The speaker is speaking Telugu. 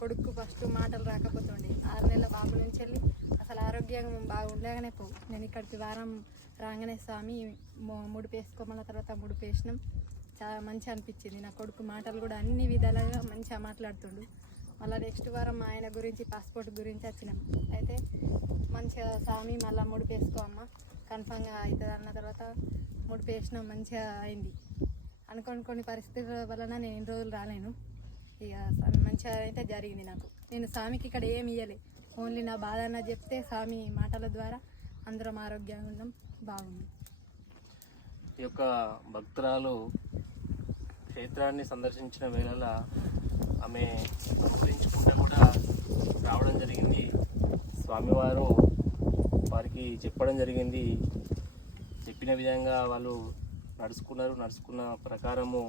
కొడుకు ఫస్ట్ మాటలు రాకపోతుండే 6 నెలల బాబు నుంచి వెళ్ళి అసలు ఆరోగ్యంగా బాగుండగానే నేను ఇక్కడికి వారం రాగానే స్వామి ముడుపు వేసుకోమన్న తర్వాత ముడుపు వేసినాం. చాలా మంచిగా అనిపించింది. నా కొడుకు మాటలు కూడా అన్ని విధాలుగా మంచిగా మాట్లాడుతుండు. మళ్ళీ నెక్స్ట్ వారం ఆయన గురించి పాస్పోర్ట్ గురించి వచ్చినాం. అయితే మంచిగా స్వామి మళ్ళీ ముడుపు వేసుకో అమ్మ కన్ఫామ్గా అవుతుంది అన్న తర్వాత ముడుపు వేసినాం. మంచిగా అయింది. అనుకోని కొన్ని పరిస్థితుల వలన నేను ఇన్ని రోజులు రాలేను. ఇక మంచిగా అయితే జరిగింది నాకు. నేను స్వామికి ఇక్కడ ఏమి ఇవ్వలే, ఓన్లీ నా బాధ అన్న చెప్తే స్వామి మాటల ద్వారా అందరం ఆరోగ్యంగా ఉన్నాం, బాగుంది. ఈ యొక్క భక్తురాలు క్షేత్రాన్ని సందర్శించిన వేళలా ఆమె గురించుకుంటే కూడా రావడం జరిగింది. స్వామివారు వారికి చెప్పడం జరిగింది. చెప్పిన విధంగా వాళ్ళు నడుచుకున్న ప్రకారము